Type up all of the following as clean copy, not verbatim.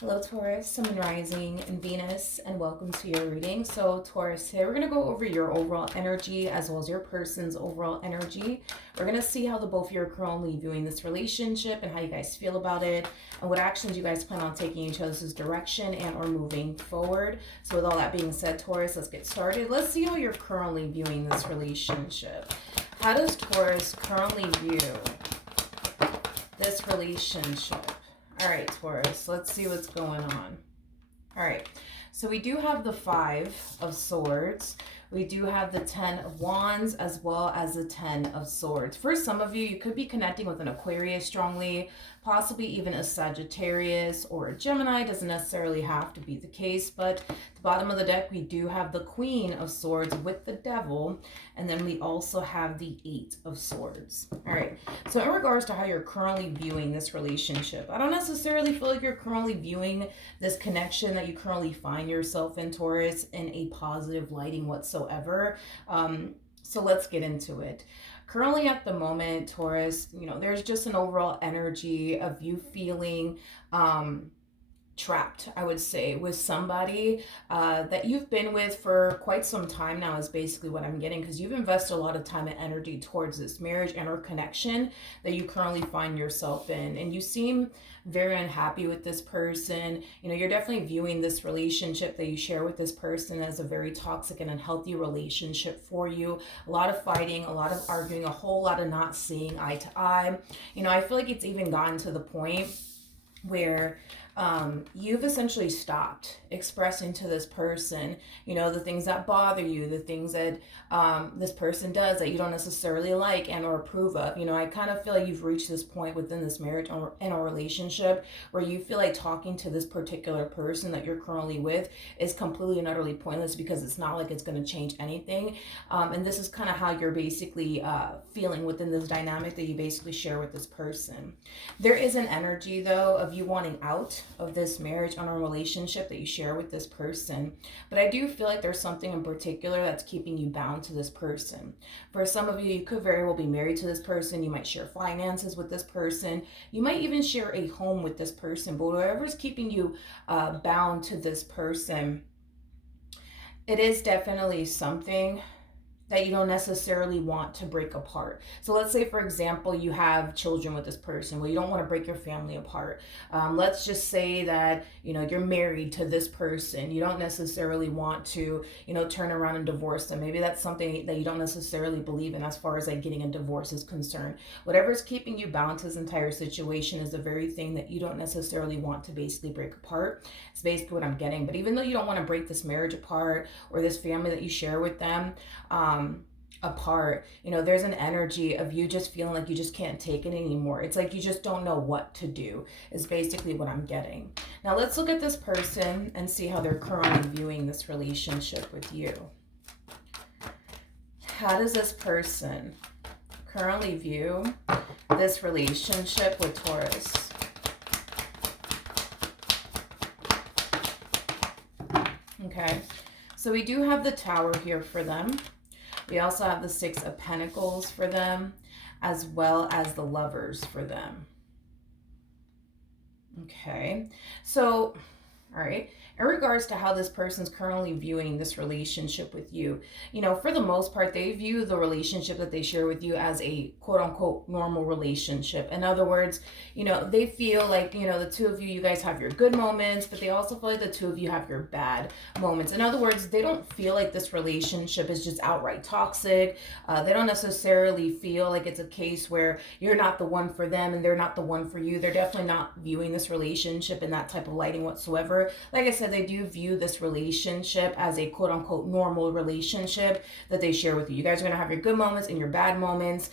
Hello, Taurus, Sun and Rising, and Venus, and welcome to your reading. So, Taurus, today we're going to go over your overall energy as well as your person's overall energy. We're going to see how the both of you are currently viewing this relationship and how you guys feel about it, and what actions you guys plan on taking each other's direction and or moving forward. So, with all that being said, Taurus, let's get started. Let's see how you're currently viewing this relationship. How does Taurus currently view this relationship? All right, Taurus, let's see what's going on. All right, so we do have the Five of Swords. We do have the 10 of Wands as well as the 10 of Swords. For some of you, you could be connecting with an Aquarius strongly, possibly even a Sagittarius or a Gemini. Doesn't necessarily have to be the case, but at the bottom of the deck, we do have the Queen of Swords with the Devil, and then we also have the 8 of Swords. All right, so in regards to how you're currently viewing this relationship, I don't necessarily feel like you're currently viewing this connection that you currently find yourself in, Taurus, in a positive lighting whatsoever. So let's get into it. Currently at the moment, Taurus, there's just an overall energy of you feeling trapped, I would say, with somebody that you've been with for quite some time now is basically what I'm getting, because you've invested a lot of time and energy towards this marriage and or connection that you currently find yourself in, and you seem very unhappy with this person. You're definitely viewing this relationship that you share with this person as a very toxic and unhealthy relationship for you. A lot of fighting, a lot of arguing, a whole lot of not seeing eye to eye. I feel like it's even gotten to the point where you've essentially stopped expressing to this person, the things that bother you, the things that this person does that you don't necessarily like and or approve of. I kind of feel like you've reached this point within this marriage or in a relationship where you feel like talking to this particular person that you're currently with is completely and utterly pointless, because it's not like it's going to change anything. And this is kind of how you're basically feeling within this dynamic that you basically share with this person. There is an energy, though, of you wanting out of this marriage on a relationship that you share with this person, but I do feel like there's something in particular that's keeping you bound to this person. For some of you, you could very well be married to this person. You might share finances with this person. You might even share a home with this person, but whatever's keeping you bound to this person, it is definitely something that you don't necessarily want to break apart. So let's say, for example, you have children with this person. Well, you don't want to break your family apart. Let's just say that, you're married to this person. You don't necessarily want to, turn around and divorce them. Maybe that's something that you don't necessarily believe in as far as like getting a divorce is concerned. Whatever's keeping you bound to this entire situation is the very thing that you don't necessarily want to basically break apart. It's basically what I'm getting. But even though you don't want to break this marriage apart or this family that you share with them, apart, there's an energy of you just feeling like you just can't take it anymore. It's like you just don't know what to do, is basically what I'm getting. Now let's look at this person and see how they're currently viewing this relationship with you. How does this person currently view this relationship with Taurus? Okay, so we do have the Tower here for them. We also have the 6 of Pentacles for them, as well as the Lovers for them. Okay, so, all right, in regards to how this person's currently viewing this relationship with you, for the most part, they view the relationship that they share with you as a quote-unquote normal relationship. In other words, they feel like, the two of you, you guys have your good moments, but they also feel like the two of you have your bad moments. In other words, they don't feel like this relationship is just outright toxic. They don't necessarily feel like it's a case where you're not the one for them and they're not the one for you. They're definitely not viewing this relationship in that type of lighting whatsoever. Like I said, they do view this relationship as a quote-unquote normal relationship that they share with you. You guys are going to have your good moments and your bad moments.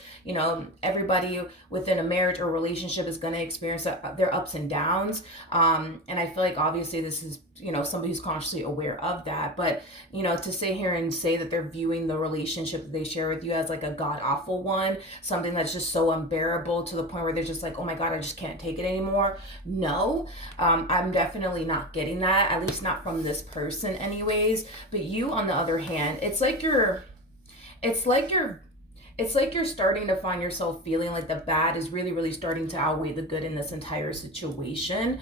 Everybody within a marriage or relationship is going to experience their ups and downs. And I feel like obviously this is, somebody who's consciously aware of that. But, to sit here and say that they're viewing the relationship that they share with you as like a god-awful one, something that's just so unbearable to the point where they're just like, oh my God, I just can't take it anymore. No, I'm definitely not getting that, at least not from this person anyways. But you, on the other hand, it's like you're it's like you're starting to find yourself feeling like the bad is really, really starting to outweigh the good in this entire situation.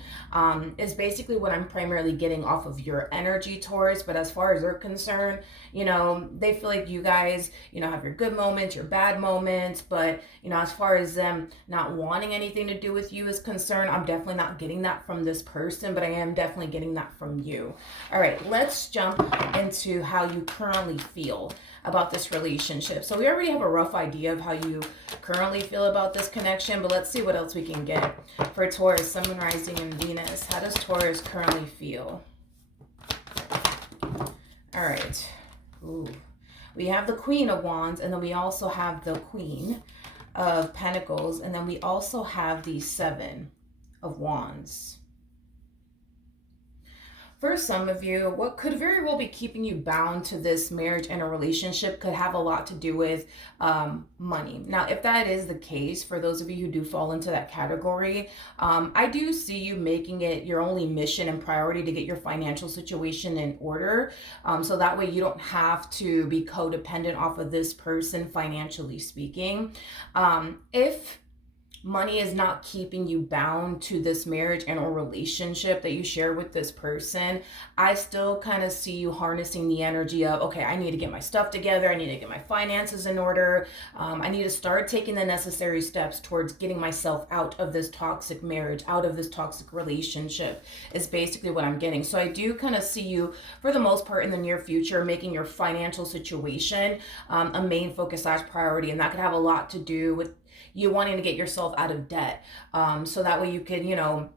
Is basically what I'm primarily getting off of your energy, Taurus. But as far as they're concerned, they feel like you guys, have your good moments, your bad moments. But, as far as them not wanting anything to do with you is concerned, I'm definitely not getting that from this person, but I am definitely getting that from you. All right, let's jump into how you currently feel about this relationship. So we already have a rough idea of how you currently feel about this connection, but let's see what else we can get. For Taurus, Sun, Moon, Rising, and Venus, how does Taurus currently feel? All right. Ooh. We have the Queen of Wands, and then we also have the Queen of Pentacles, and then we also have the Seven of Wands. For some of you, what could very well be keeping you bound to this marriage and a relationship could have a lot to do with money. Now, if that is the case, for those of you who do fall into that category, I do see you making it your only mission and priority to get your financial situation in order. So that way you don't have to be codependent off of this person, financially speaking. If money is not keeping you bound to this marriage and or relationship that you share with this person, I still kind of see you harnessing the energy of, okay, I need to get my stuff together. I need to get my finances in order. I need to start taking the necessary steps towards getting myself out of this toxic marriage, out of this toxic relationship is basically what I'm getting. So I do kind of see you, for the most part in the near future, making your financial situation a main focus / priority. And that could have a lot to do with you wanting to get yourself out of debt. So that way you can,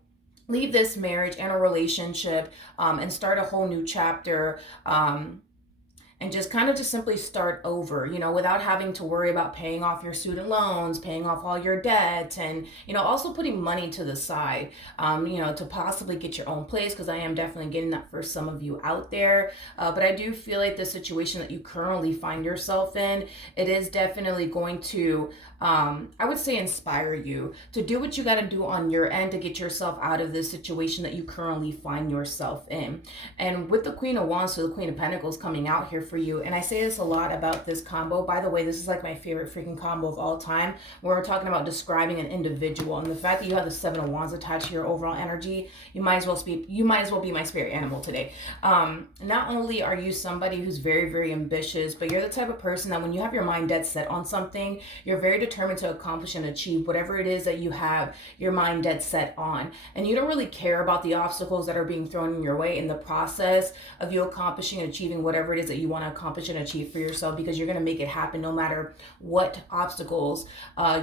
leave this marriage and a relationship and start a whole new chapter. And just kind of just simply start over, without having to worry about paying off your student loans, paying off all your debt, and, also putting money to the side, to possibly get your own place, because I am definitely getting that for some of you out there. But I do feel like the situation that you currently find yourself in, it is definitely going to, I would say, inspire you to do what you got to do on your end to get yourself out of this situation that you currently find yourself in. And with the Queen of Wands to the Queen of Pentacles coming out here for you, and I say this a lot about this combo, by the way, this is like my favorite freaking combo of all time, where we're talking about describing an individual, and the fact that you have the Seven of Wands attached to your overall energy, you might as well be my spirit animal today. Not only are you somebody who's very, very ambitious, but you're the type of person that when you have your mind dead set on something, you're very determined to accomplish and achieve whatever it is that you have your mind dead set on, and you don't really care about the obstacles that are being thrown in your way in the process of you accomplishing and achieving whatever it is that you want to accomplish and achieve for yourself, because you're going to make it happen no matter what obstacles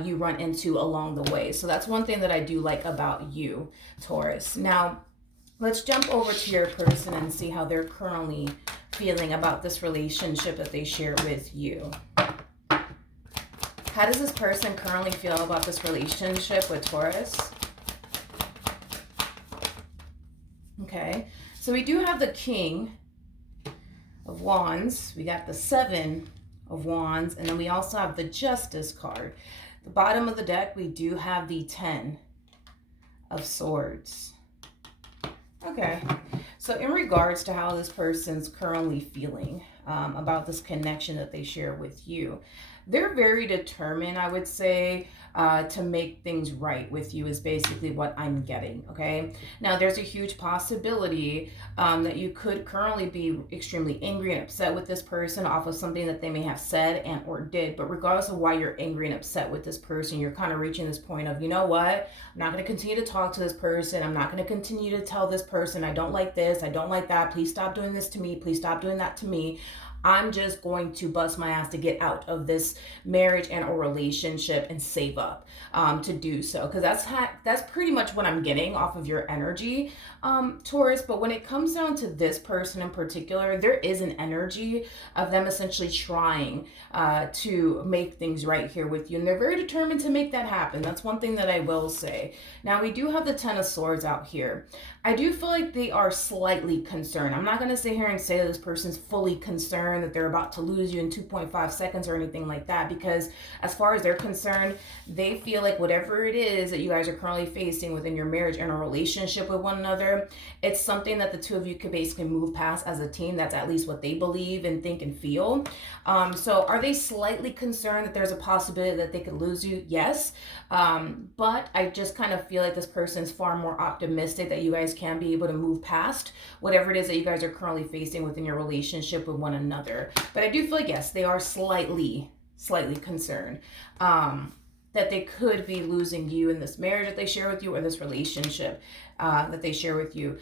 you run into along the way. So that's one thing that I do like about you, Taurus. Now, let's jump over to your person and see how they're currently feeling about this relationship that they share with you. How does this person currently feel about this relationship with Taurus? Okay, so we do have the King of Wands, we got the Seven of Wands, and then we also have the Justice card. The bottom of the deck, we do have the Ten of Swords. Okay, so in regards to how this person's currently feeling about this connection that they share with you, they're very determined, I would say, to make things right with you is basically what I'm getting, okay? Now, there's a huge possibility that you could currently be extremely angry and upset with this person off of something that they may have said and or did, but regardless of why you're angry and upset with this person, you're kind of reaching this point of, you know what? I'm not going to continue to talk to this person. I'm not going to continue to tell this person, I don't like this, I don't like that. Please stop doing this to me. Please stop doing that to me. I'm just going to bust my ass to get out of this marriage and a relationship and save up to do so. Because that's pretty much what I'm getting off of your energy, Taurus. But when it comes down to this person in particular, there is an energy of them essentially trying to make things right here with you. And they're very determined to make that happen. That's one thing that I will say. Now, we do have the Ten of Swords out here. I do feel like they are slightly concerned. I'm not going to sit here and say that this person's fully concerned that they're about to lose you in 2.5 seconds or anything like that, because as far as they're concerned, they feel like whatever it is that you guys are currently facing within your marriage and a relationship with one another, it's something that the two of you could basically move past as a team. That's at least what they believe and think and feel. So are they slightly concerned that there's a possibility that they could lose you? Yes. But I just kind of feel like this person's far more optimistic that you guys can be able to move past whatever it is that you guys are currently facing within your relationship with one another. But I do feel like, yes, they are slightly concerned that they could be losing you in this marriage that they share with you, or this relationship that they share with you.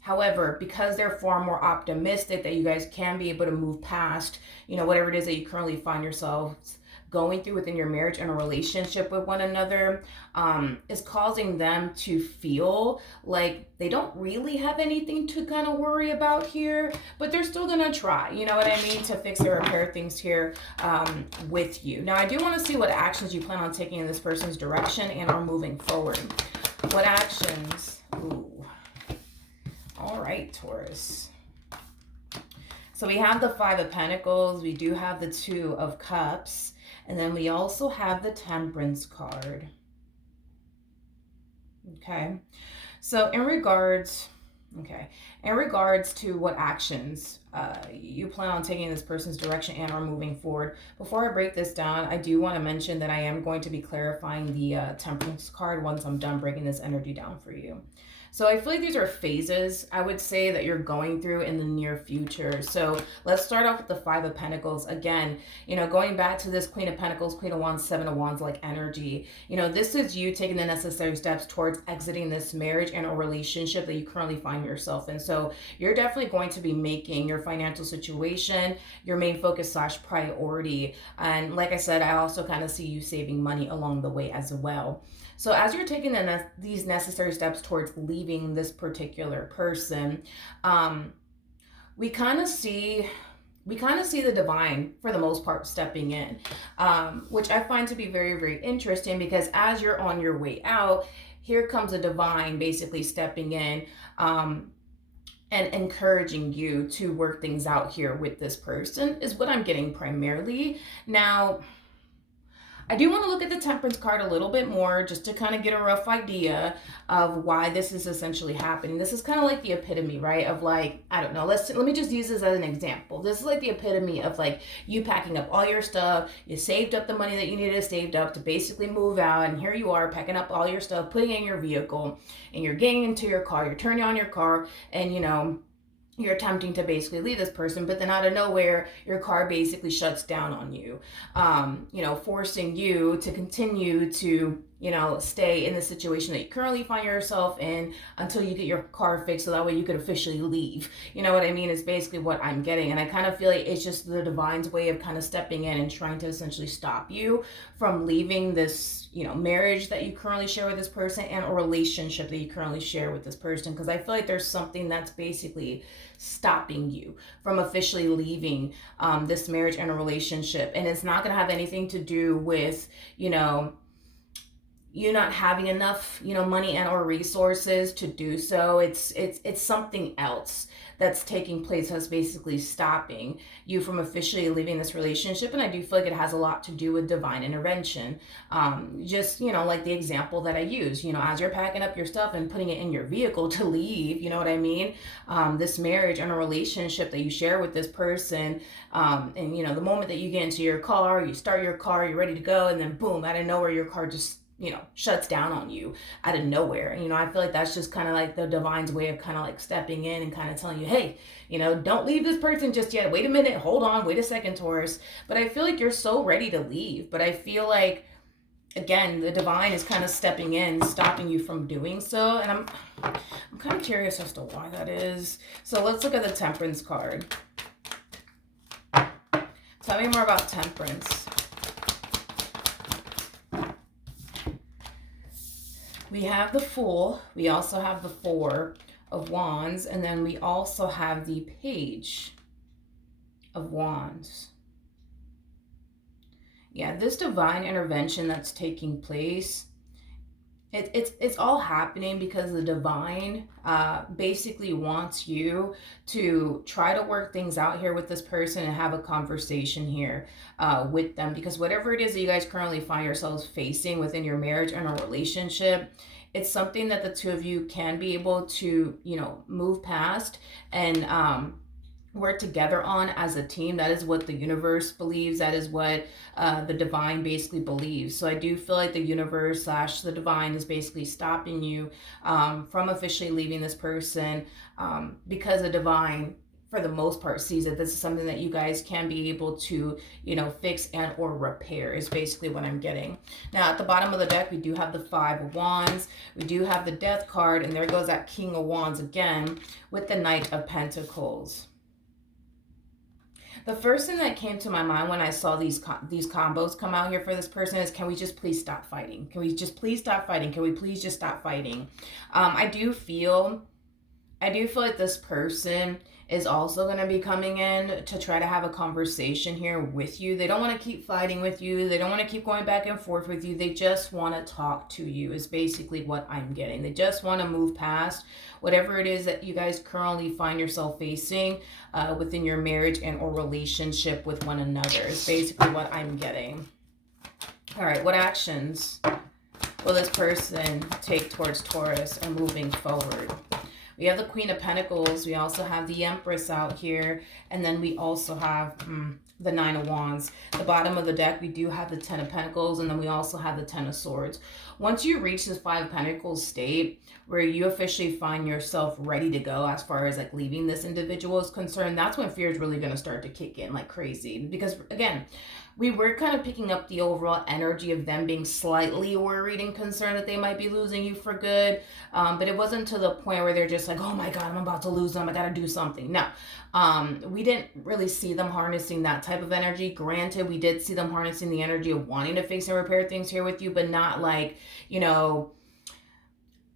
However, because they're far more optimistic that you guys can be able to move past, whatever it is that you currently find yourselves going through within your marriage and a relationship with one another, is causing them to feel like they don't really have anything to kind of worry about here, but they're still gonna try, you know what I mean, to fix or repair things here with you. Now, I do want to see what actions you plan on taking in this person's direction and are moving forward. What actions? Ooh. All right, Taurus. So we have the Five of Pentacles, we do have the Two of Cups, and then we also have the Temperance card. Okay. So in regards to what actions you plan on taking in this person's direction and are moving forward, before I break this down, I do want to mention that I am going to be clarifying the Temperance card once I'm done breaking this energy down for you. So I feel like these are phases, I would say, that you're going through in the near future. So let's start off with the Five of Pentacles. Again, going back to this Queen of Pentacles, Queen of Wands, Seven of Wands like energy. This is you taking the necessary steps towards exiting this marriage and a relationship that you currently find yourself in. So you're definitely going to be making your financial situation your main focus / priority. And like I said, I also kind of see you saving money along the way as well. So as you're taking these necessary steps towards leaving this particular person, we kind of see the divine, for the most part, stepping in, which I find to be very, very interesting, because as you're on your way out, here comes a divine basically stepping in and encouraging you to work things out here with this person, is what I'm getting primarily. Now, I do want to look at the Temperance card a little bit more, just to kind of get a rough idea of why this is essentially happening. This is kind of like the epitome, right? Of like, I don't know, let me just use this as an example. This is like the epitome of like you packing up all your stuff. You saved up the money that you needed saved up to basically move out, and here you are packing up all your stuff, putting it in your vehicle, and you're getting into your car, you're turning on your car, and you're attempting to basically leave this person, but then out of nowhere, your car basically shuts down on you, forcing you to continue to, stay in the situation that you currently find yourself in until you get your car fixed, so that way you could officially leave. You know what I mean? Is basically what I'm getting. And I kind of feel like it's just the divine's way of kind of stepping in and trying to essentially stop you from leaving this, marriage that you currently share with this person and a relationship that you currently share with this person. Because I feel like there's something that's basically stopping you from officially leaving this marriage and a relationship. And it's not going to have anything to do with, you not having enough, money and or resources to do so. It's something else that's taking place that's basically stopping you from officially leaving this relationship. And I do feel like it has a lot to do with divine intervention. Just, like the example that I use, as you're packing up your stuff and putting it in your vehicle to leave, you know what I mean? This marriage and a relationship that you share with this person. And, the moment that you get into your car, you start your car, you're ready to go, and then boom, out of nowhere, your car just shuts down on you out of nowhere. I feel like that's just kind of like the divine's way of kind of like stepping in and kind of telling you, hey, don't leave this person just yet. Wait a minute. Hold on. Wait a second, Taurus. But I feel like you're so ready to leave. But I feel like, again, the divine is kind of stepping in, stopping you from doing so. And I'm kind of curious as to why that is. So let's look at the Temperance card. Tell me more about Temperance. We have the Fool, we also have the Four of Wands, and then we also have the Page of Wands. Yeah, this divine intervention that's taking place It's all happening because the divine basically wants you to try to work things out here with this person and have a conversation here with them, because whatever it is that you guys currently find yourselves facing within your marriage and a relationship, it's something that the two of you can be able to, you know, move past and work together on as a team. That is what the universe believes. That is what the divine basically believes. So I do feel like the universe slash the divine is basically stopping you from officially leaving this person, because the divine, for the most part, sees that this is something that you guys can be able to, you know, fix and or repair, is basically what I'm getting. Now at the bottom of the deck, we do have the Five of Wands, we do have the Death card, and there goes that King of Wands again with the Knight of Pentacles. The first thing that came to my mind when I saw these combos come out here for this person is, can we just please stop fighting? Can we just please stop fighting? Can we please just stop fighting? I do feel like this person is also going to be coming in to try to have a conversation here with you. They don't want to keep fighting with you. They don't want to keep going back and forth with you. They just want to talk to you, is basically what I'm getting. They just want to move past whatever it is that you guys currently find yourself facing within your marriage and or relationship with one another, is basically what I'm getting. All right, what actions will this person take towards Taurus and moving forward? We have the Queen of Pentacles. We also have the Empress out here. And then we also have the Nine of Wands. The bottom of the deck, we do have the Ten of Pentacles. And then we also have the Ten of Swords. Once you reach this Five of Pentacles state, where you officially find yourself ready to go as far as like leaving this individual is concerned, that's when fear is really going to start to kick in like crazy. Because again, we were kind of picking up the overall energy of them being slightly worried and concerned that they might be losing you for good. But it wasn't to the point where they're just like, oh my God, I'm about to lose them, I gotta do something. No, we didn't really see them harnessing that type of energy. Granted, we did see them harnessing the energy of wanting to fix and repair things here with you, but not like, you know,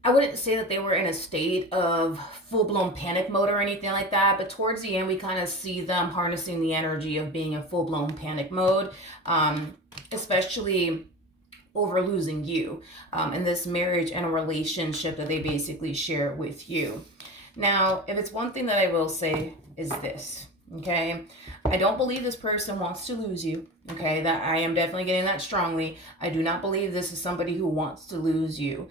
I wouldn't say that they were in a state of full-blown panic mode or anything like that, but towards the end, we kind of see them harnessing the energy of being in full-blown panic mode, especially over losing you in this marriage and a relationship that they basically share with you. Now, if it's one thing that I will say is this, okay? I don't believe this person wants to lose you, okay? That I am definitely getting that strongly. I do not believe this is somebody who wants to lose you.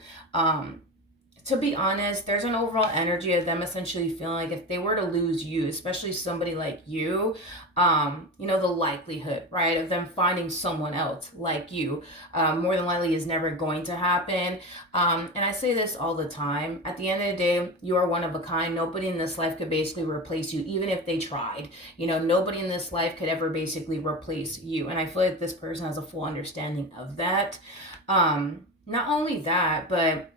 To be honest, there's an overall energy of them essentially feeling like if they were to lose you, especially somebody like you, you know, the likelihood, right, of them finding someone else like you, more than likely is never going to happen. And I say this all the time. At the end of the day, you are one of a kind. Nobody in this life could basically replace you, even if they tried. You know, nobody in this life could ever basically replace you. And I feel like this person has a full understanding of that. Not only that, but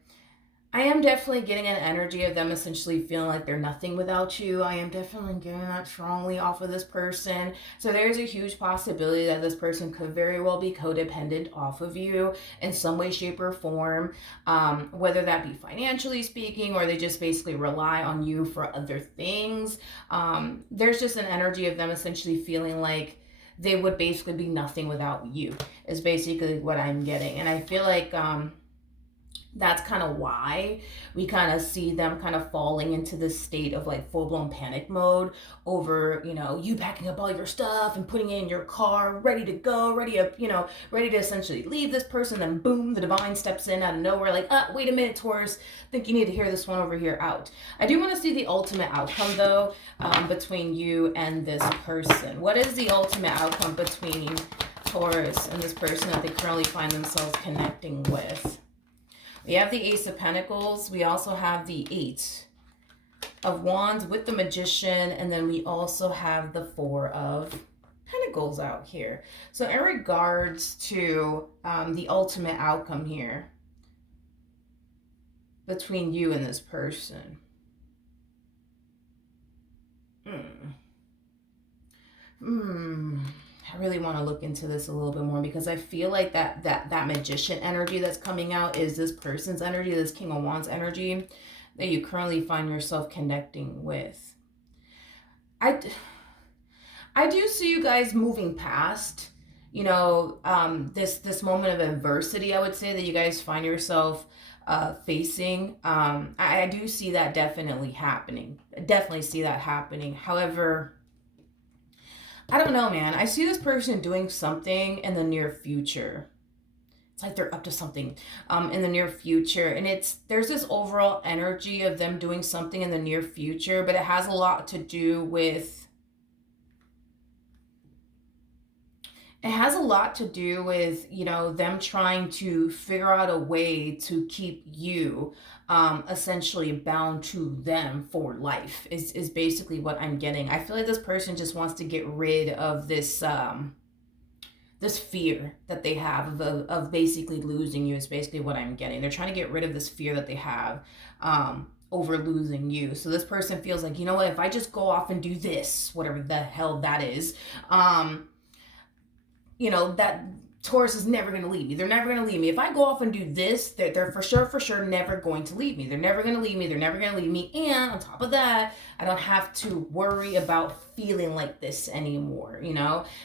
I am definitely getting an energy of them essentially feeling like they're nothing without you. I am definitely getting that strongly off of this person. So there's a huge possibility that this person could very well be codependent off of you in some way, shape, or form, whether that be financially speaking or they just basically rely on you for other things. There's just an energy of them essentially feeling like they would basically be nothing without you, is basically what I'm getting. And I feel like that's kind of why we kind of see them kind of falling into this state of like full-blown panic mode over, you know, you packing up all your stuff and putting it in your car, ready to go, ready to essentially leave this person. Then boom, the divine steps in out of nowhere like, wait a minute, Taurus, think you need to hear this one over here out. I do want to see the ultimate outcome though, between you and this person. What is the ultimate outcome between Taurus and this person that they currently find themselves connecting with? We have the Ace of Pentacles. We also have the Eight of Wands with the Magician. And then we also have the Four of Pentacles out here. So in regards to the ultimate outcome here between you and this person. I really want to look into this a little bit more because I feel like that magician energy that's coming out is this person's energy, this King of Wands energy that you currently find yourself connecting with. I do see you guys moving past, you know, this moment of adversity, I would say, that you guys find yourself facing. I do see that definitely happening. I definitely see that happening. However, I don't know, man. I see this person doing something in the near future. It's like they're up to something in the near future, and there's this overall energy of them doing something in the near future, but it has a lot to do with them trying to figure out a way to keep you essentially bound to them for life is basically what I'm getting. I feel like this person just wants to get rid of this fear that they have of basically losing you is basically what I'm getting. They're trying to get rid of this fear that they have over losing you. So this person feels like, you know what, if I just go off and do this, whatever the hell that is, that Taurus is never going to leave me. They're never going to leave me. If I go off and do this, they're for sure never going to leave me. They're never going to leave me. They're never going to leave me. And on top of that, I don't have to worry about feeling like this anymore.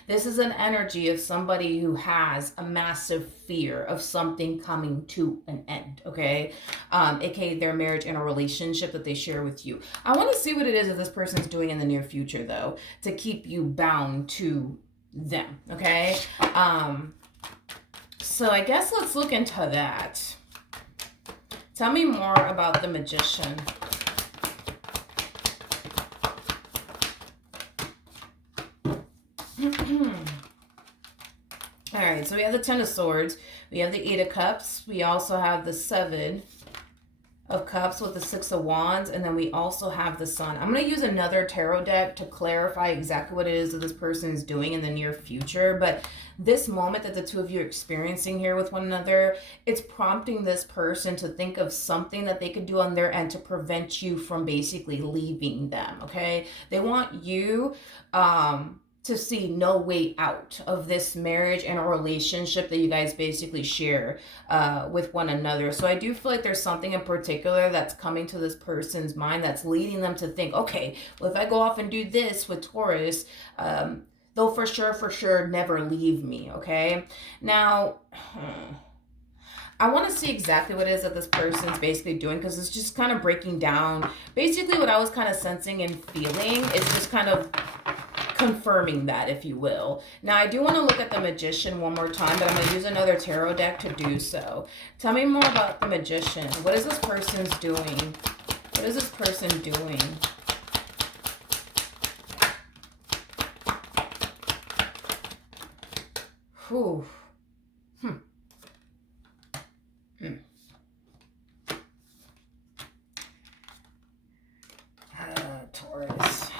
This is an energy of somebody who has a massive fear of something coming to an end, okay? AKA their marriage and a relationship that they share with you. I want to see what it is that this person's doing in the near future, though, to keep you bound to them, okay? So I guess let's look into that. Tell me more about the Magician. All right, so we have the Ten of Swords, we have the Eight of Cups, we also have the Seven of Cups with the Six of Wands, and then we also have the Sun. I'm going to use another tarot deck to clarify exactly what it is that this person is doing in the near future, but this moment that the two of you are experiencing here with one another, it's prompting this person to think of something that they could do on their end to prevent you from basically leaving them, okay? They want you to see no way out of this marriage and a relationship that you guys basically share with one another. So I do feel like there's something in particular that's coming to this person's mind that's leading them to think, okay, well, if I go off and do this with Taurus, they'll for sure never leave me, okay? Now, I want to see exactly what it is that this person's basically doing, because it's just kind of breaking down. Basically, what I was kind of sensing and feeling is just kind of confirming that, if you will. Now, I do want to look at the Magician one more time, but I'm going to use another tarot deck to do so. Tell me more about the Magician. What is this person's doing? What is this person doing? Whew. Taurus.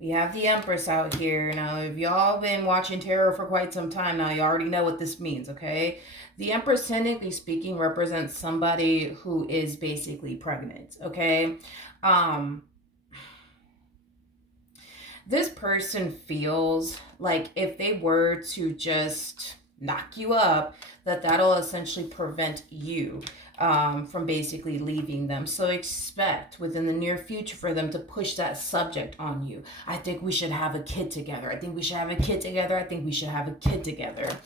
We have the Empress out here. Now, if y'all been watching tarot for quite some time now, you already know what this means, okay? The Empress, technically speaking, represents somebody who is basically pregnant, okay? This person feels like if they were to just knock you up, that'll essentially prevent you from basically leaving them. So expect within the near future for them to push that subject on you. I think we should have a kid together. I think we should have a kid together. I think we should have a kid together.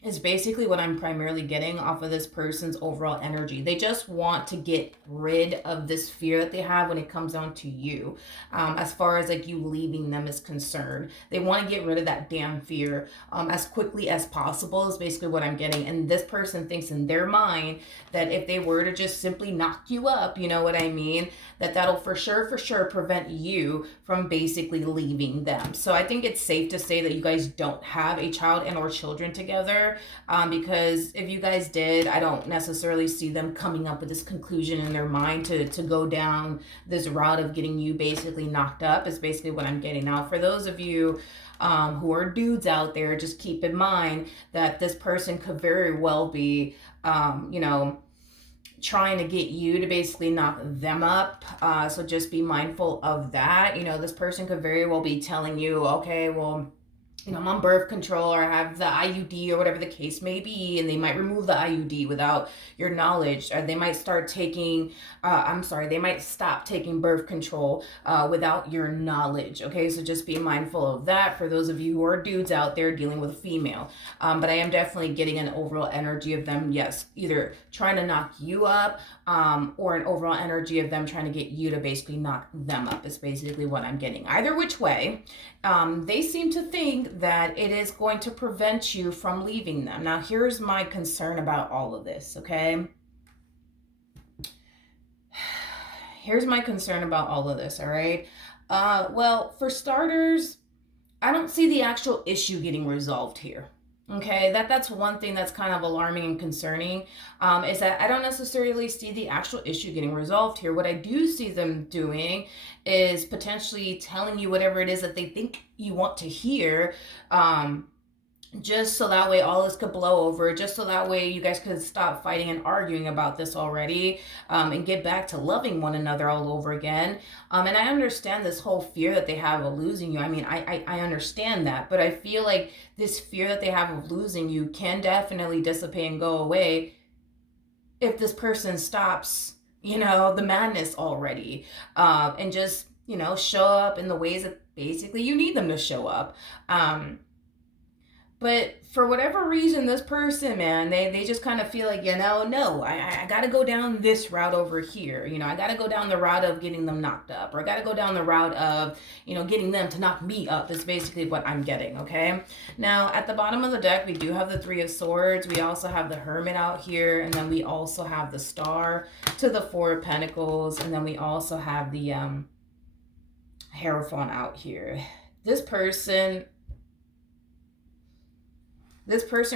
Is basically what I'm primarily getting off of this person's overall energy. They just want to get rid of this fear that they have when it comes down to you. As far as like you leaving them is concerned, they want to get rid of that damn fear as quickly as possible is basically what I'm getting. And this person thinks in their mind that if they were to just simply knock you up, you know what I mean, that'll for sure prevent you from basically leaving them. So I think it's safe to say that you guys don't have a child and or children together. Because if you guys did, I don't necessarily see them coming up with this conclusion in their mind to go down this route of getting you basically knocked up is basically what I'm getting. Now, for those of you who are dudes out there, just keep in mind that this person could very well be, trying to get you to basically knock them up. So just be mindful of that. This person could very well be telling you, okay, well, I'm on birth control or I have the IUD or whatever the case may be, and they might remove the IUD without your knowledge, or they might start taking, they might stop taking birth control without your knowledge. Okay, so just be mindful of that for those of you who are dudes out there dealing with a female. But I am definitely getting an overall energy of them, yes, either trying to knock you up or an overall energy of them trying to get you to basically knock them up, is basically what I'm getting. Either which way, they seem to think that it is going to prevent you from leaving them. Now, here's my concern about all of this, okay? Here's my concern about all of this, all right? Well, for starters, I don't see the actual issue getting resolved here. Okay, that's one thing that's kind of alarming and concerning, is that I don't necessarily see the actual issue getting resolved here. What I do see them doing is potentially telling you whatever it is that they think you want to hear, just so that way all this could blow over, just so that way you guys could stop fighting and arguing about this already, and get back to loving one another all over again. And I understand this whole fear that they have of losing you. I mean, I understand that, but I feel like this fear that they have of losing you can definitely dissipate and go away if this person stops, the madness already, and just, show up in the ways that basically you need them to show up. But for whatever reason, this person, man, they just kind of feel like, no, I got to go down this route over here. I got to go down the route of getting them knocked up, or I got to go down the route of, getting them to knock me up, is basically what I'm getting, okay? Now, at the bottom of the deck, we do have the Three of Swords. We also have the Hermit out here, and then we also have the Star to the Four of Pentacles, and then we also have the Hierophant out here. This person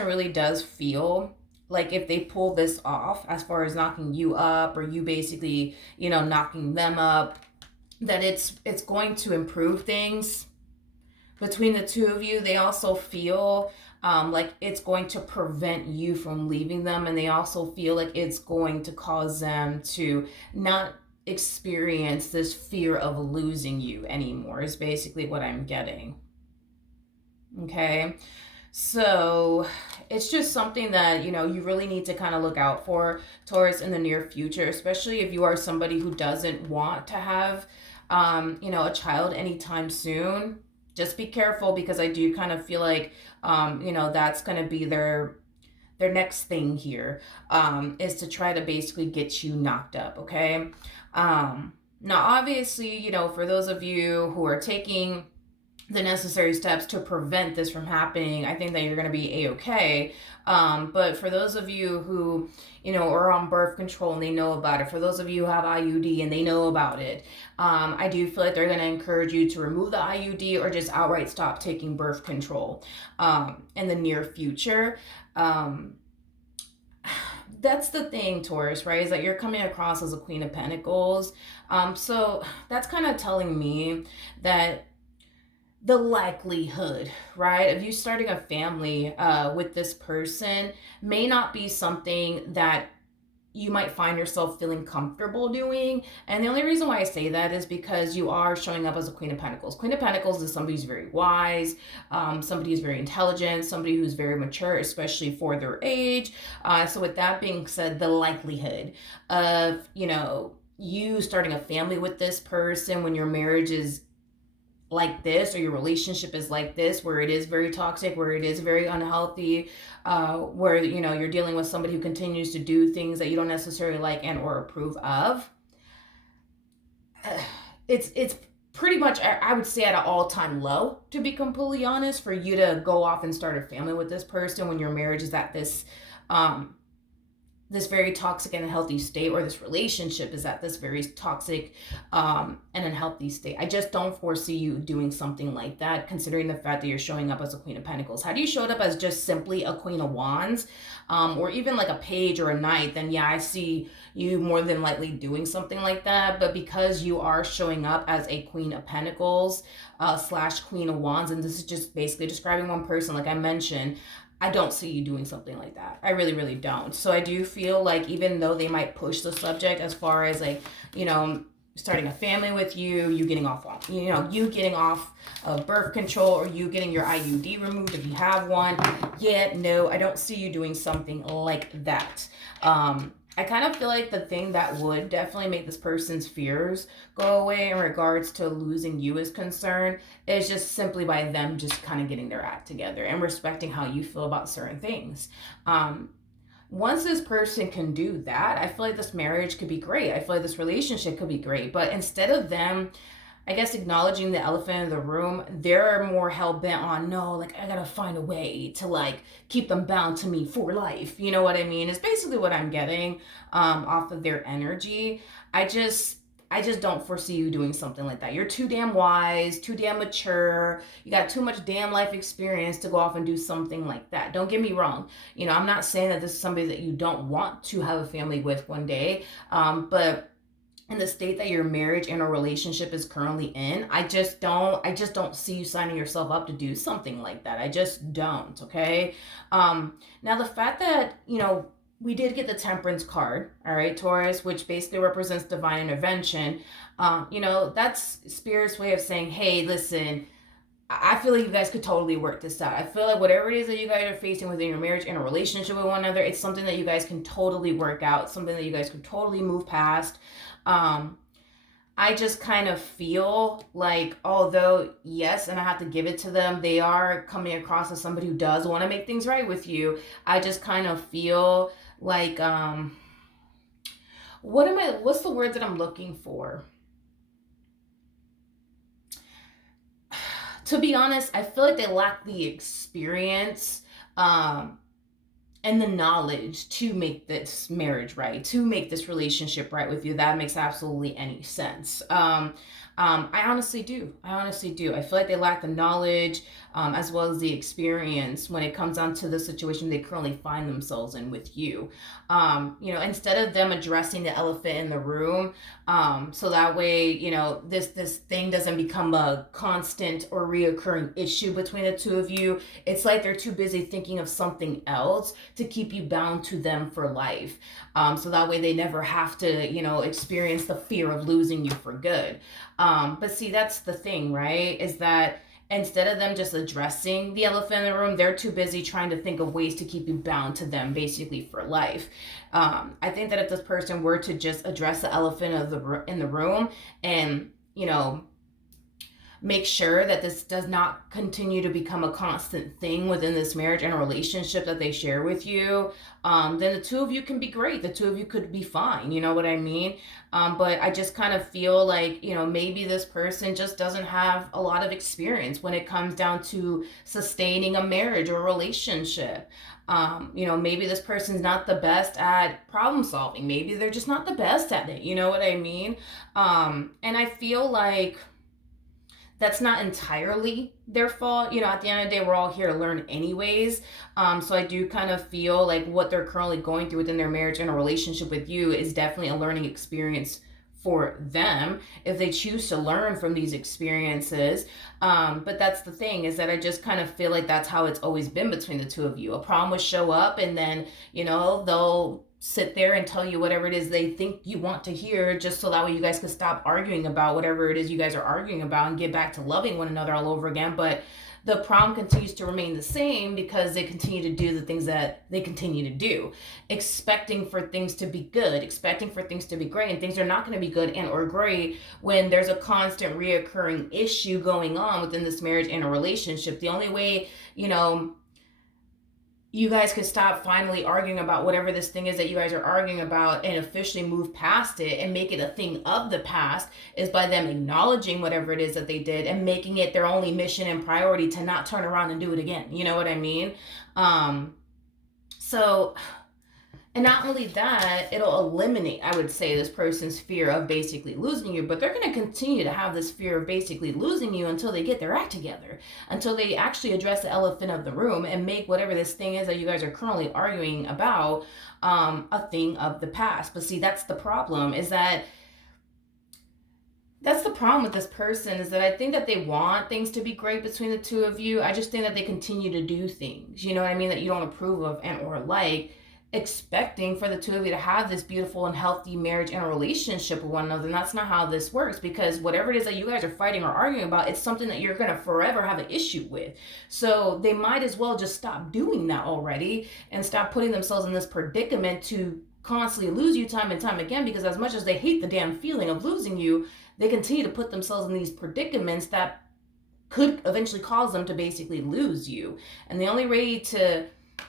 really does feel like if they pull this off, as far as knocking you up, or you basically, knocking them up, that it's going to improve things between the two of you. They also feel like it's going to prevent you from leaving them, and they also feel like it's going to cause them to not experience this fear of losing you anymore, is basically what I'm getting. Okay? So it's just something that, you really need to kind of look out for, Taurus, in the near future, especially if you are somebody who doesn't want to have, a child anytime soon. Just be careful, because I do kind of feel like, that's going to be their next thing here, is to try to basically get you knocked up, okay? Now, obviously, for those of you who are taking the necessary steps to prevent this from happening, I think that you're going to be a-okay. But for those of you who, are on birth control and they know about it, for those of you who have IUD and they know about it, I do feel like they're going to encourage you to remove the IUD or just outright stop taking birth control in the near future. That's the thing, Taurus, right? Is that you're coming across as a Queen of Pentacles. So that's kind of telling me that the likelihood, right, of you starting a family with this person may not be something that you might find yourself feeling comfortable doing. And the only reason why I say that is because you are showing up as a Queen of Pentacles. Queen of Pentacles is somebody who's very wise, somebody who's very intelligent, somebody who's very mature, especially for their age. So with that being said, the likelihood of, you starting a family with this person when your marriage is like this, or your relationship is like this, where it is very toxic, where it is very unhealthy, where you're dealing with somebody who continues to do things that you don't necessarily like and or approve of, it's pretty much, I would say, at an all-time low, to be completely honest, for you to go off and start a family with this person when your marriage is at this very toxic and unhealthy state, or this relationship is at this very toxic and unhealthy state. I just don't foresee you doing something like that, considering the fact that you're showing up as a Queen of Pentacles. Had you showed up as just simply a Queen of Wands, or even like a Page or a Knight, then yeah, I see you more than likely doing something like that. But because you are showing up as a Queen of Pentacles / Queen of Wands, and this is just basically describing one person, like I mentioned, I don't see you doing something like that. I really, really don't. So I do feel like even though they might push the subject as far as like, starting a family with you, you getting off on, you getting off of birth control, or you getting your IUD removed if you have one. Yeah, no, I don't see you doing something like that. I kind of feel like the thing that would definitely make this person's fears go away in regards to losing you is concerned is just simply by them just kind of getting their act together and respecting how you feel about certain things. Um, Once this person can do that, I feel like this marriage could be great. I feel like this relationship could be great. But instead of them, I guess, acknowledging the elephant in the room, they're more hell bent on, no, like, I gotta find a way to, like, keep them bound to me for life. You know what I mean? It's basically what I'm getting off of their energy. I just. I just don't foresee you doing something like that. You're too damn wise, too damn mature. You got too much damn life experience to go off and do something like that. Don't get me wrong. I'm not saying that this is somebody that you don't want to have a family with one day. But in the state that your marriage and a relationship is currently in, I just don't see you signing yourself up to do something like that. I just don't. Okay. Now the fact that we did get the temperance card, all right, Taurus, which basically represents divine intervention. That's spirit's way of saying, hey, listen, I feel like you guys could totally work this out. I feel like whatever it is that you guys are facing within your marriage and a relationship with one another, it's something that you guys can totally work out, something that you guys could totally move past. Um, I just kind of feel like, although, yes, and I have to give it to them, they are coming across as somebody who does want to make things right with you. I just kind of feel like, what's the word that I'm looking for? To be honest, I feel like they lack the experience and the knowledge to make this marriage right, to make this relationship right with you. That makes absolutely any sense. I honestly do. I honestly do. I feel like they lack the knowledge as well as the experience when it comes down to the situation they currently find themselves in with you. Instead of them addressing the elephant in the room, so that way, this thing doesn't become a constant or reoccurring issue between the two of you. It's like they're too busy thinking of something else to keep you bound to them for life. So that way they never have to, experience the fear of losing you for good. But see, that's the thing, right? Is that instead of them just addressing the elephant in the room, they're too busy trying to think of ways to keep you bound to them basically for life. I think that if this person were to just address the elephant in the room and, make sure that this does not continue to become a constant thing within this marriage and a relationship that they share with you, then the two of you can be great. The two of you could be fine. You know what I mean? But I just kind of feel like, maybe this person just doesn't have a lot of experience when it comes down to sustaining a marriage or a relationship. Maybe this person's not the best at problem solving. Maybe they're just not the best at it. You know what I mean? And I feel like that's not entirely their fault. At the end of the day, we're all here to learn anyways. So I do kind of feel like what they're currently going through within their marriage and a relationship with you is definitely a learning experience for them if they choose to learn from these experiences. But that's the thing, is that I just kind of feel like that's how it's always been between the two of you. A problem would show up, and then, they'll sit there and tell you whatever it is they think you want to hear, just so that way you guys can stop arguing about whatever it is you guys are arguing about and get back to loving one another all over again. But the problem continues to remain the same because they continue to do the things that they continue to do, expecting for things to be good, expecting for things to be great, and things are not going to be good and or great when there's a constant reoccurring issue going on within this marriage and a relationship. The only way, you guys could stop finally arguing about whatever this thing is that you guys are arguing about and officially move past it and make it a thing of the past is by them acknowledging whatever it is that they did and making it their only mission and priority to not turn around and do it again. You know what I mean? So and not only that, it'll eliminate, I would say, this person's fear of basically losing you, but they're going to continue to have this fear of basically losing you until they get their act together, until they actually address the elephant of the room and make whatever this thing is that you guys are currently arguing about a thing of the past. But see, that's the problem, is that that's the problem with this person, is that I think that they want things to be great between the two of you. I just think that they continue to do things, you know what I mean, that you don't approve of and or like, expecting for the two of you to have this beautiful and healthy marriage and a relationship with one another. And that's not how this works, because whatever it is that you guys are fighting or arguing about, it's something that you're going to forever have an issue with. So they might as well just stop doing that already and stop putting themselves in this predicament to constantly lose you time and time again, because as much as they hate the damn feeling of losing you, they continue to put themselves in these predicaments that could eventually cause them to basically lose you. And the only way to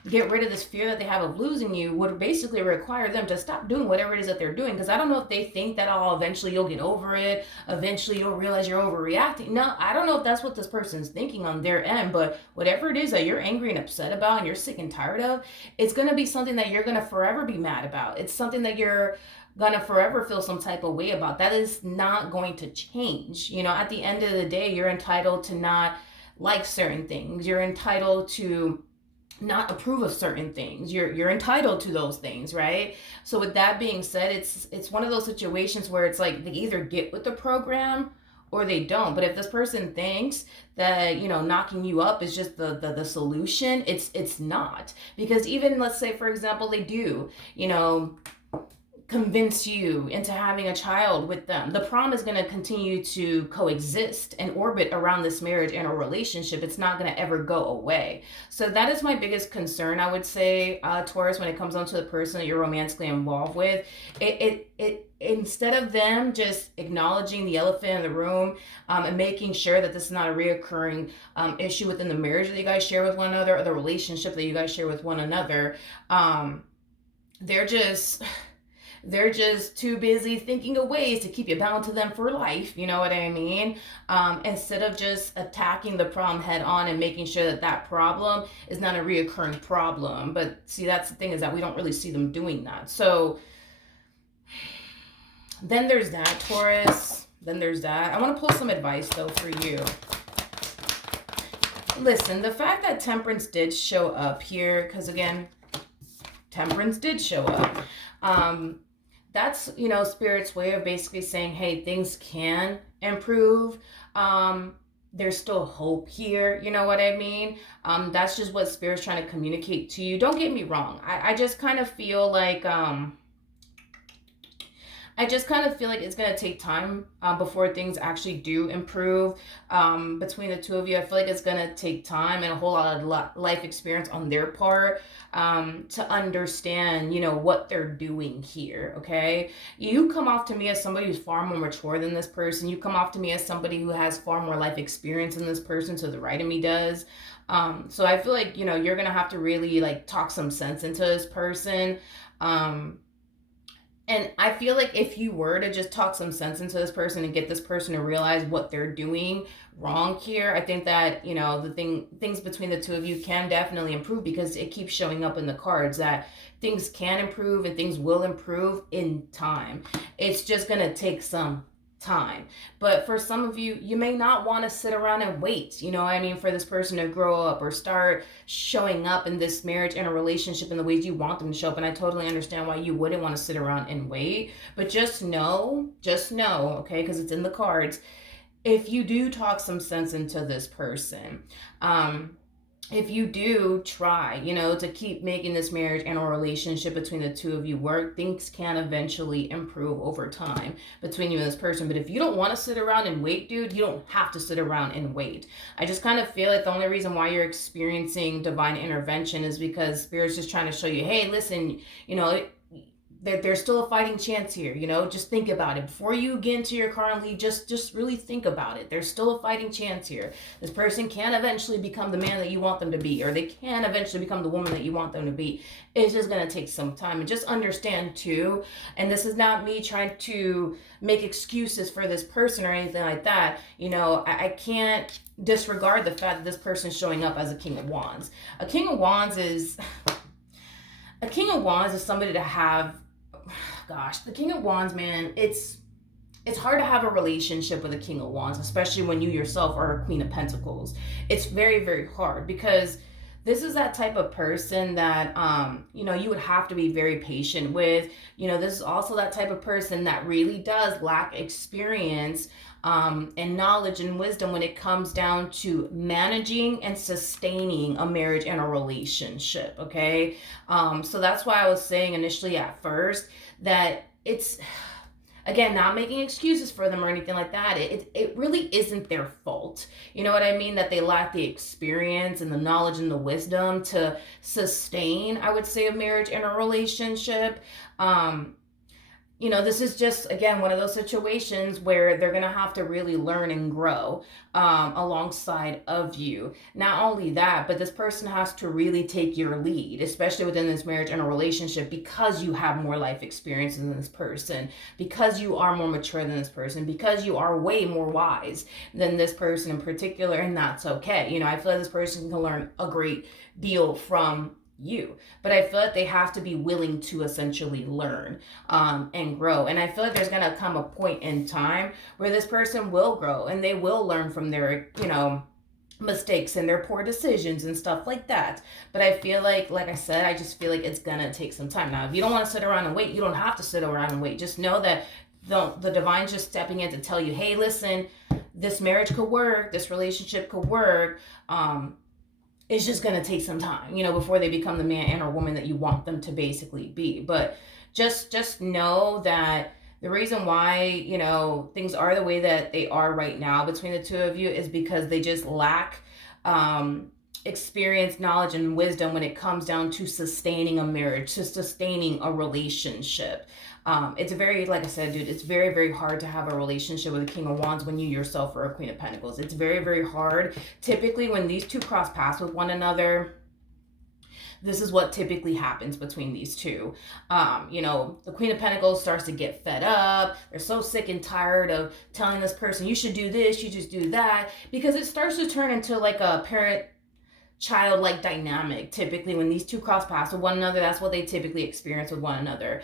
get rid of this fear that they have of losing you would basically require them to stop doing whatever it is that they're doing. Because I don't know if they think that, oh, eventually you'll get over it, eventually you'll realize you're overreacting. No, I don't know if that's what this person's thinking on their end, but whatever it is that you're angry and upset about and you're sick and tired of, it's going to be something that you're going to forever be mad about. It's something that you're gonna forever feel some type of way about. That is not going to change. You know, at the end of the day, you're entitled to not like certain things. You're entitled to not approve of certain things. You're entitled to those things, right? So with that being said, it's one of those situations where it's like they either get with the program or they don't. But if this person thinks that, you know, knocking you up is just the solution, it's not. Because even, let's say, for example, they do, you know, convince you into having a child with them, the prom is going to continue to coexist and orbit around this marriage and a relationship. It's not going to ever go away. So that is my biggest concern, I would say, Taurus, when it comes down to the person that you're romantically involved with. It instead of them just acknowledging the elephant in the room, and making sure that this is not a reoccurring issue within the marriage that you guys share with one another, or the relationship that you guys share with one another, they're just too busy thinking of ways to keep you bound to them for life. You know what I mean? Instead of just attacking the problem head on and making sure that that problem is not a reoccurring problem. But see, that's the thing, is that we don't really see them doing that. So then there's that, Taurus. Then there's that. I want to pull some advice, though, for you. Listen, the fact that Temperance did show up here, because again, Temperance did show up. That's, you know, Spirit's way of basically saying, hey, things can improve. There's still hope here. You know what I mean? That's just what Spirit's trying to communicate to you. Don't get me wrong. I just kind of feel like, it's going to take time before things actually do improve between the two of you. I feel like it's going to take time and a whole lot of life experience on their part to understand, you know, what they're doing here, okay? You come off to me as somebody who's far more mature than this person. You come off to me as somebody who has far more life experience than this person, so the right of me does. So I feel like, you know, you're going to have to really, like, talk some sense into this person. And I feel like if you were to just talk some sense into this person and get this person to realize what they're doing wrong here, I think that, you know, things between the two of you can definitely improve, because it keeps showing up in the cards that things can improve and things will improve in time. It's just going to take some time. But for some of you, you may not want to sit around and wait, you know what I mean, for this person to grow up or start showing up in this marriage and a relationship in the ways you want them to show up. And I totally understand why you wouldn't want to sit around and wait. But just know, okay, because it's in the cards, if you do talk some sense into this person, if you do try, you know, to keep making this marriage and a relationship between the two of you work, things can eventually improve over time between you and this person. But if you don't want to sit around and wait, dude, you don't have to sit around and wait. I just kind of feel like the only reason why you're experiencing divine intervention is because Spirit's just trying to show you, hey, listen, you know, there's still a fighting chance here, you know, just think about it. Before you get into your car and leave, just really think about it. There's still a fighting chance here. This person can eventually become the man that you want them to be, or they can eventually become the woman that you want them to be. It's just going to take some time. And just understand too, and this is not me trying to make excuses for this person or anything like that. You know, I can't disregard the fact that this person's showing up as a King of Wands. A King of Wands is somebody to have. Gosh, the King of Wands, man, it's hard to have a relationship with a King of Wands, especially when you yourself are a Queen of Pentacles. It's very, very hard, because This is that type of person that, you would have to be very patient with. This is also that type of person that really does lack experience, and knowledge and wisdom when it comes down to managing and sustaining a marriage and a relationship. Okay. So that's why I was saying initially at first that it's, again, not making excuses for them or anything like that. It really isn't their fault. You know what I mean? That they lack the experience and the knowledge and the wisdom to sustain, I would say, a marriage and a relationship. This is just, again, one of those situations where they're going to have to really learn and grow, alongside of you. Not only that, but this person has to really take your lead, especially within this marriage and a relationship, because you have more life experience than this person, because you are more mature than this person, because you are way more wise than this person in particular, and that's okay. I feel like this person can learn a great deal from you, but I feel like they have to be willing to essentially learn, and grow. And I feel like there's gonna come a point in time where this person will grow and they will learn from their mistakes and their poor decisions and stuff like that. But I feel like I said, I just feel like it's gonna take some time. Now, if you don't want to sit around and wait, you don't have to sit around and wait. Just know that the divine's just stepping in to tell you, hey, listen, this marriage could work, this relationship could work. It's just going to take some time, before they become the man and or woman that you want them to basically be. But just know that the reason why, things are the way that they are right now between the two of you is because they just lack, experience, knowledge, and wisdom when it comes down to sustaining a marriage, to sustaining a relationship. It's very, like I said, dude, it's very, very hard to have a relationship with a King of Wands when you yourself are a Queen of Pentacles. It's very, very hard. Typically, when these two cross paths with one another, this is what typically happens between these two. The Queen of Pentacles starts to get fed up. They're so sick and tired of telling this person, you should do this, you just do that, because it starts to turn into like a parent childlike dynamic. Typically, when these two cross paths with one another, that's what they typically experience with one another.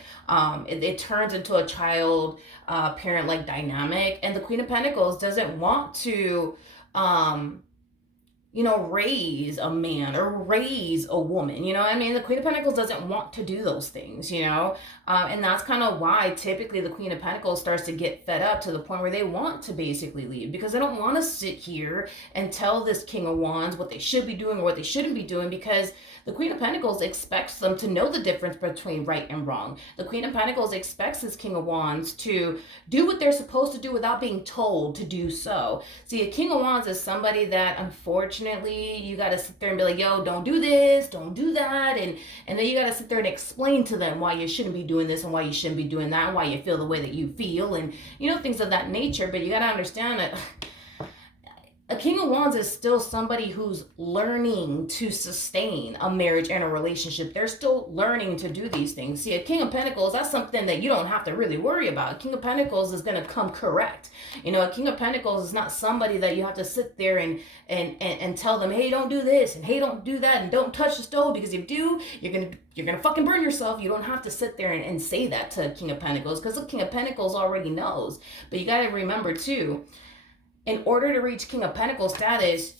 It turns into a child parent like dynamic, and the Queen of Pentacles doesn't want to raise a man or raise a woman. The Queen of Pentacles doesn't want to do those things, and that's kind of why typically the Queen of Pentacles starts to get fed up to the point where they want to basically leave, because they don't want to sit here and tell this King of Wands what they should be doing or what they shouldn't be doing, because the Queen of Pentacles expects them to know the difference between right and wrong. The Queen of Pentacles expects this King of Wands to do what they're supposed to do without being told to do so. See, a King of Wands is somebody that, unfortunately, you got to sit there and be like, yo, don't do this, don't do that. And then you got to sit there and explain to them why you shouldn't be doing this and why you shouldn't be doing that, and why you feel the way that you feel, and, things of that nature. But you got to understand that a King of Wands is still somebody who's learning to sustain a marriage and a relationship. They're still learning to do these things. See, a King of Pentacles, that's something that you don't have to really worry about. A King of Pentacles is going to come correct. A King of Pentacles is not somebody that you have to sit there and tell them, hey, don't do this, and hey, don't do that, and don't touch the stove, because if you do, you're gonna fucking burn yourself. You don't have to sit there and say that to a King of Pentacles, because the King of Pentacles already knows. But you got to remember too, in order to reach King of Pentacles status,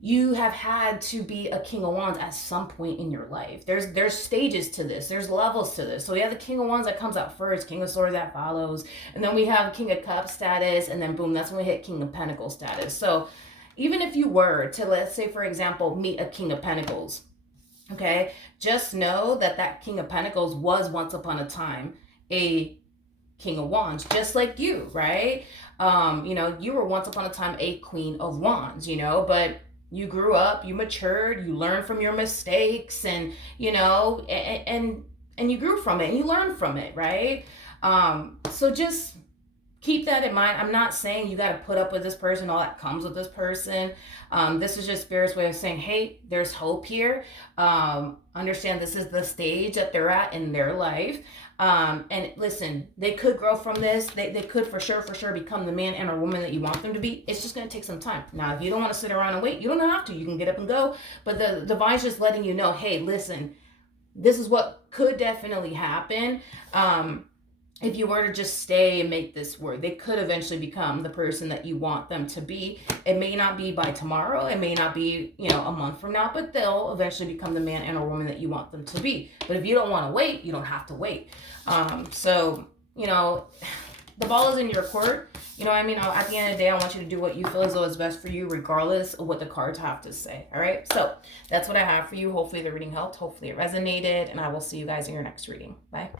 you have had to be a King of Wands at some point in your life. There's stages to this. There's levels to this. So we have the King of Wands that comes out first, King of Swords that follows, and then we have King of Cups status, and then boom, that's when we hit King of Pentacles status. So even if you were to, let's say, for example, meet a King of Pentacles, okay, just know that King of Pentacles was once upon a time a King of Wands, just like you, right? You were once upon a time a Queen of Wands, but you grew up, you matured, you learned from your mistakes, and, and you grew from it, and you learned from it, right? So just keep that in mind. I'm not saying you got to put up with this person, all that comes with this person. This is just Spirit's way of saying, hey, there's hope here. Understand this is the stage that they're at in their life. And listen, they could grow from this. They could for sure become the man and or woman that you want them to be. It's just going to take some time. Now, if you don't want to sit around and wait, you don't have to. You can get up and go. But the divine's just letting you know, hey, listen, this is what could definitely happen. if you were to just stay and make this work, they could eventually become the person that you want them to be. It may not be by tomorrow. It may not be, a month from now, but they'll eventually become the man and or woman that you want them to be. But if you don't want to wait, you don't have to wait. So, the ball is in your court. You know what I mean? At the end of the day, I want you to do what you feel as though is best for you, regardless of what the cards have to say. All right? So that's what I have for you. Hopefully the reading helped. Hopefully it resonated. And I will see you guys in your next reading. Bye.